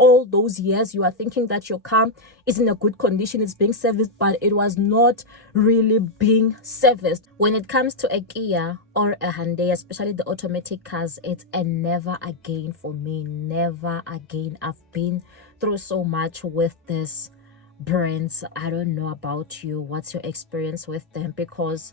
all those years you are thinking that your car is in a good condition, it's being serviced, but it was not really being serviced. When it comes to a Kia or a Hyundai, especially the automatic cars, it's a never again for me. Never again. I've been through so much with this brands. I don't know about you, what's your experience with them? Because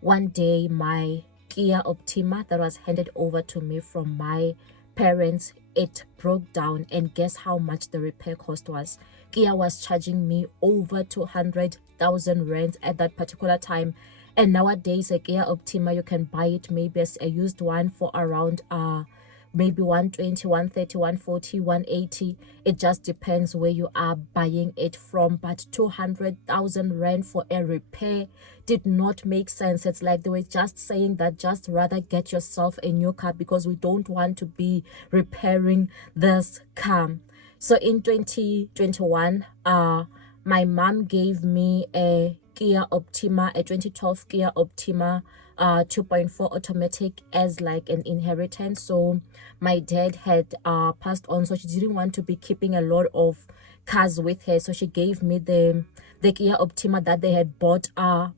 one day my Kia Optima that was handed over to me from my parents, it broke down, and guess how much the repair cost was? Kia was charging me over 200,000 rands at that particular time. And nowadays a Kia Optima, you can buy it maybe as a used one for around maybe 120, 130, 140, 180. It just depends where you are buying it from. But 200,000 rand for a repair did not make sense. It's like they were just saying that just rather get yourself a new car because we don't want to be repairing this car. So in 2021, my mom gave me a Kia Optima, a 2012 Kia Optima 2.4 automatic as like an inheritance. So my dad had passed on, so she didn't want to be keeping a lot of cars with her, so she gave me the Kia Optima that they had bought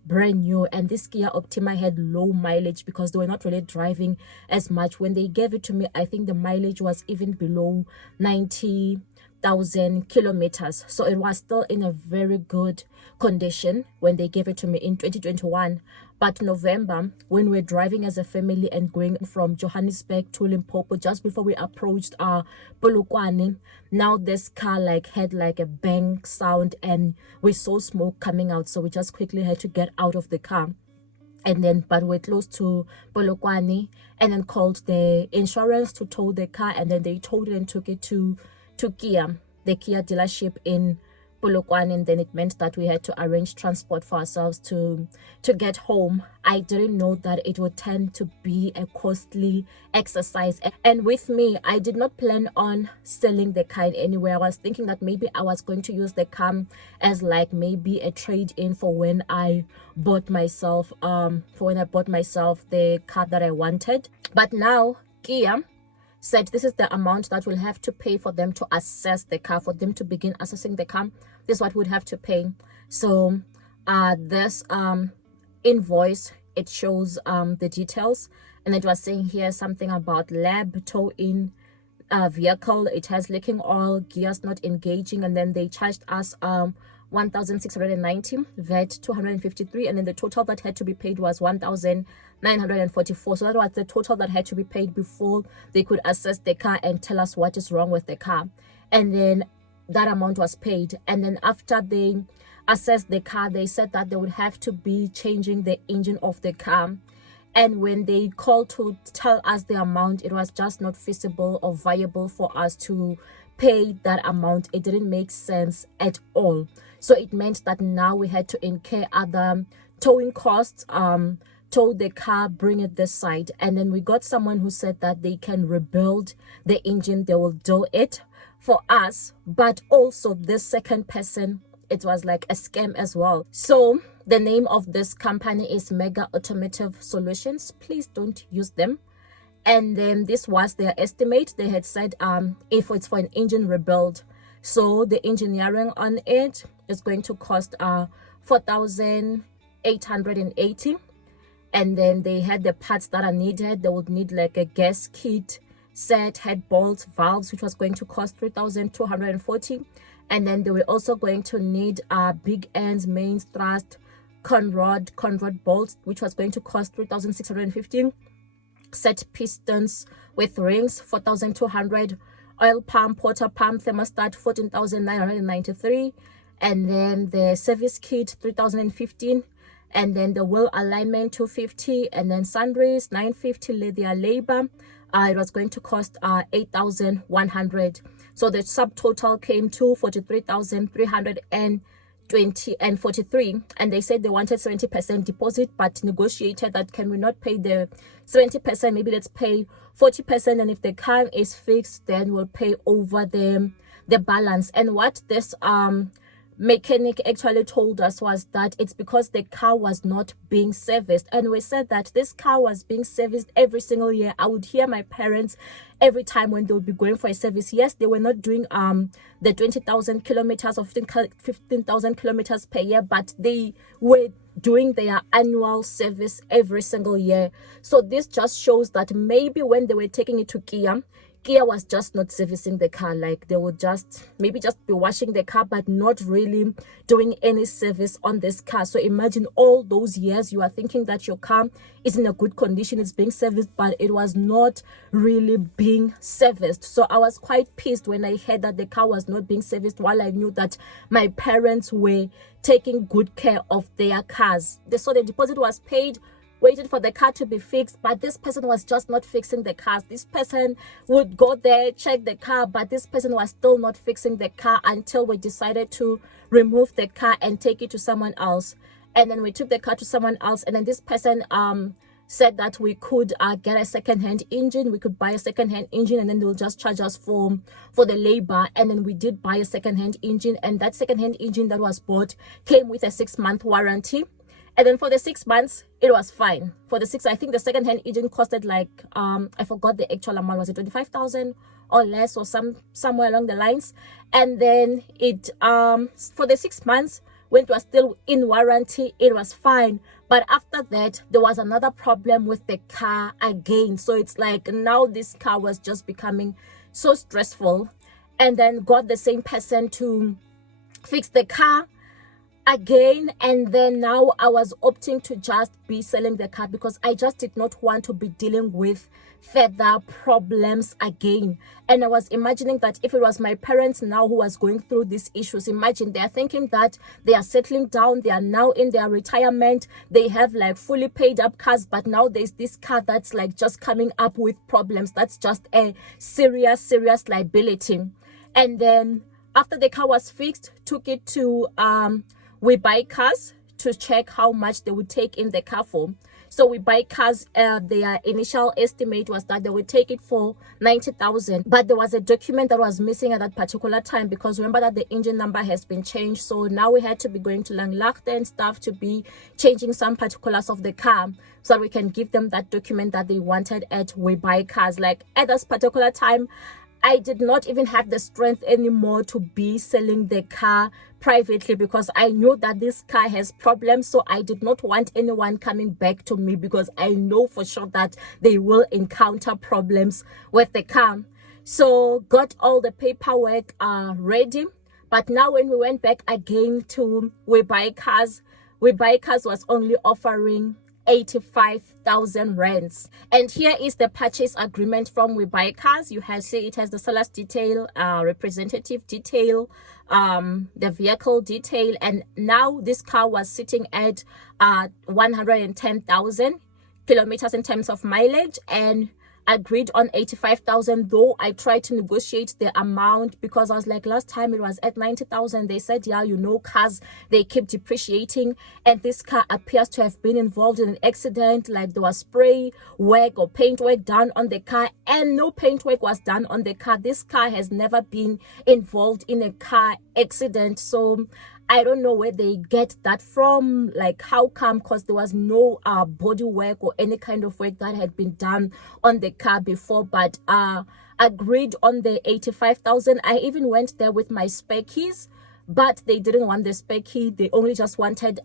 brand new. And this Kia Optima had low mileage because they were not really driving as much. When they gave it to me, I think the mileage was even below 90,000 kilometers, so it was still in a very good condition when they gave it to me in 2021. But November, when we're driving as a family and going from Johannesburg to Limpopo, just before we approached Polokwane, now this car had like a bang sound and we saw smoke coming out, so we just quickly had to get out of the car. And then, but we're close to Polokwane, and then called the insurance to tow the car, and then they towed it and took it to Kia, the Kia dealership in Polokwane. And then it meant that we had to arrange transport for ourselves to get home. I didn't know that it would tend to be a costly exercise. And with me, I did not plan on selling the car anywhere. I was thinking that maybe I was going to use the car as like maybe a trade-in for when I bought myself the car that I wanted. But now Kia said this is the amount that we'll have to pay for them to assess the car, for them to begin assessing the car. This is what we'd have to pay. So this invoice, it shows the details, and it was saying here something about lab tow-in vehicle. It has leaking oil, gears not engaging, and then they charged us 1,690, VAT 253, and then the total that had to be paid was 1,944. So that was the total that had to be paid before they could assess the car and tell us what is wrong with the car. And then that amount was paid, and then after they assessed the car, they said that they would have to be changing the engine of the car. And when they called to tell us the amount, it was just not feasible or viable for us to pay that amount. It didn't make sense at all. So it meant that now we had to incur other towing costs, tow the car, bring it this side. And then we got someone who said that they can rebuild the engine, they will do it for us. But also this second person, it was like a scam as well. So the name of this company is Mega Automotive Solutions. Please don't use them. And then this was their estimate. They had said if it's for an engine rebuild, so the engineering on it is going to cost 4,880. And then they had the parts that are needed. They would need like a gas kit set, head bolts, valves, which was going to cost 3,240. And then they were also going to need big ends, mains, thrust, conrod bolts, which was going to cost 3,615. Set pistons with rings, 4,200. Oil pump, water pump, thermostat, 14,993. And then the service kit, 3,015. And then the wheel alignment, 250. And then sundries, 950. Their labor, it was going to cost 8,100. So the subtotal came to 43,320 and 43. And they said they wanted 70% deposit, but negotiated that can we not pay the 70%, maybe let's pay 40%, and if the car is fixed, then we'll pay over the balance. And what this mechanic actually told us was that it's because the car was not being serviced. And we said that this car was being serviced every single year. I would hear my parents every time when they would be going for a service. Yes, they were not doing the 20,000 kilometers or 15,000 kilometers per year, but they were doing their annual service every single year. So this just shows that maybe when they were taking it to Kia was just not servicing the car. Like they would just maybe just be washing the car, but not really doing any service on this car. So imagine all those years you are thinking that your car is in a good condition, it's being serviced, but it was not really being serviced. So I was quite pissed when I heard that the car was not being serviced, while I knew that my parents were taking good care of their cars. So the deposit was paid, waited for the car to be fixed, but this person was just not fixing the cars. This person would go there, check the car, but this person was still not fixing the car until we decided to remove the car and take it to someone else. And then we took the car to someone else, and then this person said that we could get a second-hand engine. We could buy a second-hand engine, and then they'll just charge us for the labor. And then we did buy a second-hand engine, and that second-hand engine that was bought came with a 6-month warranty. And then for the 6 months, it was fine. For the I think the second-hand engine costed like, I forgot the actual amount. Was it 25,000 or less, or somewhere along the lines? And then it, for the 6 months, when it was still in warranty, it was fine. But after that, there was another problem with the car again. So it's like now this car was just becoming so stressful. And then got the same person to fix the car again, and then now I was opting to just be selling the car because I just did not want to be dealing with further problems again. And I was imagining that if it was my parents now who was going through these issues, imagine they are thinking that they are settling down, they are now in their retirement, they have like fully paid up cars, but now there's this car that's like just coming up with problems. That's just a serious liability. And then after the car was fixed, took it to WeBuyCars to check how much they would take in the car for. So WeBuyCars, their initial estimate was that they would take it for 90,000, but there was a document that was missing at that particular time, because remember that the engine number has been changed. So now we had to be going to Langlaagte and stuff to be changing some particulars of the car so that we can give them that document that they wanted at WeBuyCars. Like at this particular time, I did not even have the strength anymore to be selling the car privately, because I knew that this car has problems. So I did not want anyone coming back to me, because I know for sure that they will encounter problems with the car. So got all the paperwork ready. But now when we went back again to WeBuyCars, WeBuyCars was only offering 85,000 rands. And here is the purchase agreement from WeBuyCars. You have see it has the seller's detail, representative detail, the vehicle detail, and now this car was sitting at 110,000 kilometers in terms of mileage, and agreed on 85,000, though I tried to negotiate the amount, because I was like, last time it was at 90,000. They said, yeah, you know, cars, they keep depreciating, and this car appears to have been involved in an accident, like there was spray work or paint work done on the car, and no paint work was done on the car. This car has never been involved in a car accident. So I don't know where they get that from, like how come, because there was no body work or any kind of work that had been done on the car before. But agreed on the 85,000. I even went there with my spare keys, but they didn't want the spare key. They only just wanted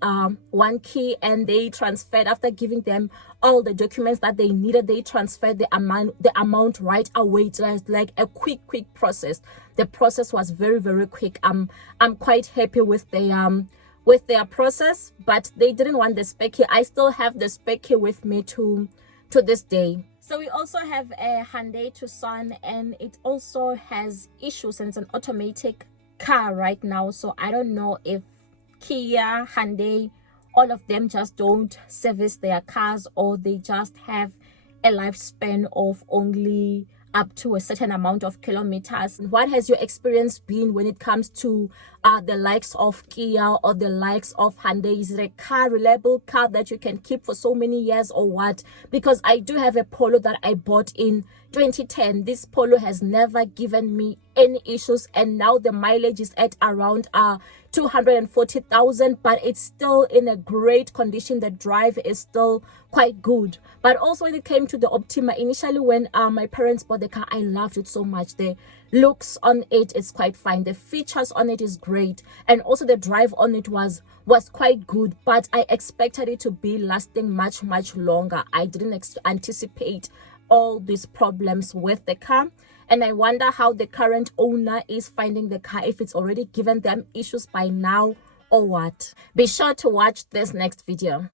one key, and they transferred, after giving them all the documents that they needed, they transferred the amount right away. It was like a quick process. The process was very quick. I'm quite happy with their process, but they didn't want the spare key. I still have the spare key with me to this day. So we also have a Hyundai Tucson, and it also has issues, and it's an automatic car right now. So I don't know if Kia, Hyundai, all of them just don't service their cars, or they just have a lifespan of only up to a certain amount of kilometers. What has your experience been when it comes to the likes of Kia or the likes of Hyundai? Is it a reliable car that you can keep for so many years, or what? Because I do have a Polo that I bought in 2010. This Polo has never given me any issues, and now the mileage is at around 240,000, but it's still in a great condition. The drive is still quite good. But also when it came to the Optima, initially when my parents bought the car, I loved it so much. The looks on it is quite fine, the features on it is great, and also the drive on it was quite good, but I expected it to be lasting much longer. I didn't anticipate all these problems with the car, and I wonder how the current owner is finding the car, if it's already given them issues by now or what. Be sure to watch this next video.